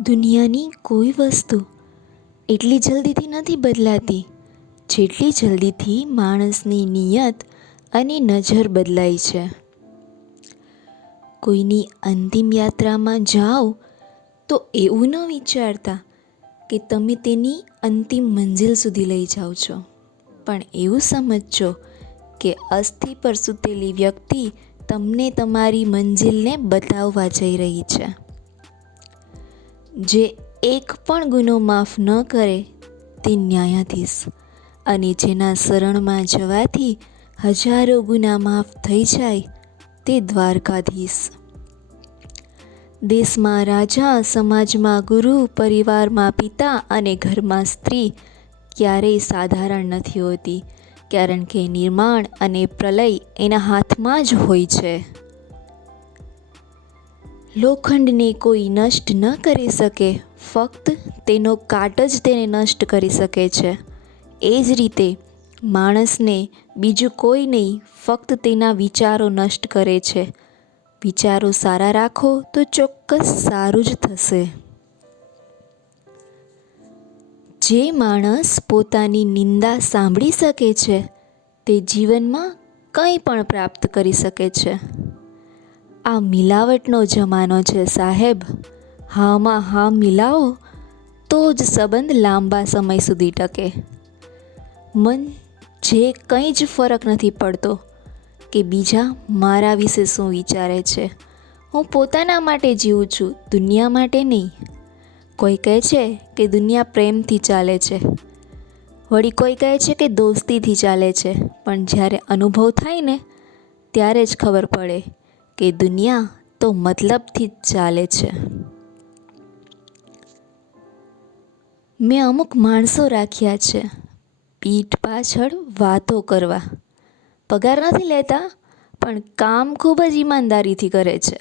દુનિયાની કોઈ વસ્તુ એટલી જલ્દીથી નથી બદલાતી જેટલી જલ્દીથી માણસની નિયત અને નજર બદલાય છે. કોઈની અંતિમ યાત્રામાં જાઓ તો એવું ન વિચારતા કે તમે તેની અંતિમ મંજિલ સુધી લઈ જાઓ છો. પણ એવું સમજજો કે અસ્થિ પર સૂતેલી વ્યક્તિ તમને તમારી મંજિલને બતાવવા જઈ રહી છે. જે એક પણ ગુનો માફ ન કરે, તે ન્યાયાધીશ. અને જેના શરણમાં જવાથી હજારો ગુના માફ થઈ જાય, તે દ્વારકાધીશ. દેશમાં રાજા, સમાજમાં ગુરુ, પરિવારમાં પિતા અને ઘરમાં સ્ત્રી ક્યારેય સાધારણ નથી હોતી, કારણ કે નિર્માણ અને પ્રલય એના હાથમાં જ હોય છે. લોખંડને કોઈ નષ્ટ ન કરી શકે, ફક્ત તેનો કાટ જ તેને નષ્ટ કરી શકે છે. એ જ રીતે, માણસને બીજું કોઈ નહીં, ફક્ત તેના વિચારો નષ્ટ કરે છે. વિચારો સારા રાખો તો ચોક્કસ સારું જ થશે. જે માણસ પોતાની નિંદા સાંભળી શકે છે, તે જીવનમાં કંઈ પણ પ્રાપ્ત કરી શકે છે. આ મિલાવટનો જમાનો છે સાહેબ. હામાં હા મિલાવો તો જ સંબંધ લાંબા સમય સુધી ટકે. મન જે કંઈ જ ફરક નથી પડતો કે બીજા મારા વિશે શું વિચારે છે. હું પોતાના માટે જીવું છું, દુનિયા માટે નહીં. કોઈ કહે છે કે દુનિયા પ્રેમથી ચાલે છે. વળી કોઈ કહે છે કે દોસ્તીથી ચાલે છે. પણ જ્યારે અનુભવ થાય ને, ત્યારે જ ખબર પડે કે દુનિયા તો મતલબથી જ ચાલે છે. મેં અમુક માણસો રાખ્યા છે. પીઠ પાછળ વાતો કરવા. પગાર નથી લેતા, પણ કામ ખૂબ જ ઈમાનદારીથી કરે છે.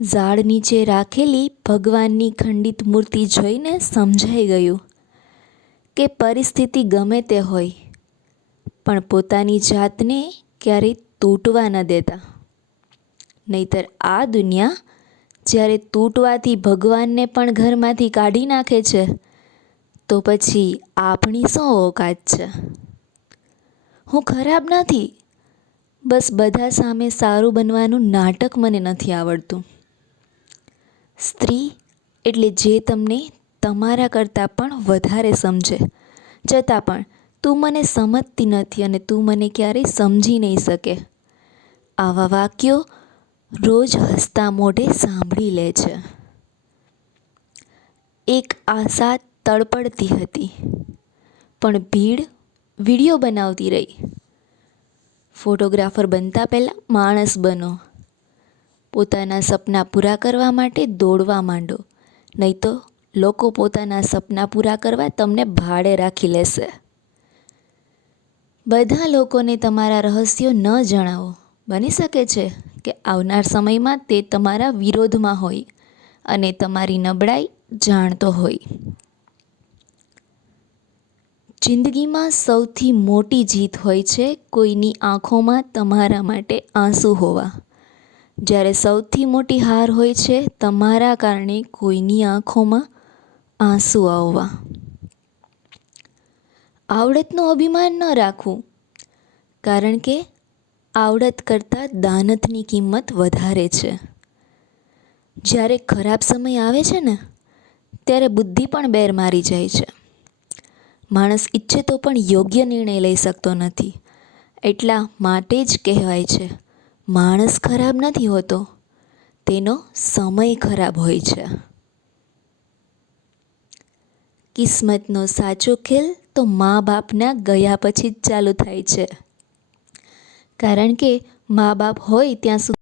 ઝાડ નીચે રાખેલી ભગવાનની ખંડિત મૂર્તિ જોઈને સમજાઈ ગયું કે પરિસ્થિતિ ગમે તે હોય, પણ પોતાની જાતને ક્યારેય તૂટવા ન દેતા. નહીતર આ દુનિયા જ્યારે તૂટવાથી ભગવાનને પણ ઘરમાંથી કાઢી નાખે છે, તો પછી આપણી શું ઓકાત છે? હું ખરાબ નથી. બસ બધા સામે સારું બનવાનું નાટક મને નથી આવડતું. સ્ત્રી એટલે જે તમને તમારા કરતાં પણ વધારે સમજે. છતાં પણ તું મને સમજતી નથી અને તું મને ક્યારેય સમજી નહીં શકે. આવા વાક્યો રોજ હસતા મોઢે સાંભળી લે છે. એક આશા તડપડતી હતી, પણ ભીડ વીડિયો બનાવતી રહી. ફોટોગ્રાફર બનતા પહેલાં માણસ બનો. પોતાના સપના પૂરા કરવા માટે દોડવા માંડો, નહીં તો લોકો પોતાના સપના પૂરા કરવા તમને ભાડે રાખી લેશે. બધા લોકોને તમારા રહસ્યો ન જણાવો. બની શકે છે કે આવનાર સમયમાં તે તમારા વિરોધમાં હોય અને તમારી નબળાઈ જાણતો હોય. જિંદગીમાં સૌથી મોટી જીત હોય છે કોઈની આંખોમાં તમારા માટે આંસુ હોવા. જ્યારે સૌથી મોટી હાર હોય છે તમારા કારણે કોઈની આંખોમાં આંસુ આવવા. આવડતનું અભિમાન ન રાખવું, કારણ કે આવડત કરતાં દાનતની કિંમત વધારે છે. જ્યારે ખરાબ સમય આવે છે ને, ત્યારે બુદ્ધિ પણ બેર મારી જાય છે. માણસ ઈચ્છે તો પણ યોગ્ય નિર્ણય લઈ શકતો નથી. એટલા માટે જ કહેવાય છે, માણસ ખરાબ નથી હોતો, તેનો સમય ખરાબ હોય છે. કિસ્મતનો સાચો ખેલ તો મા બાપના ગયા પછી જ ચાલુ થાય છે. કારણ કે મા બાપ હોય ત્યાં સુધી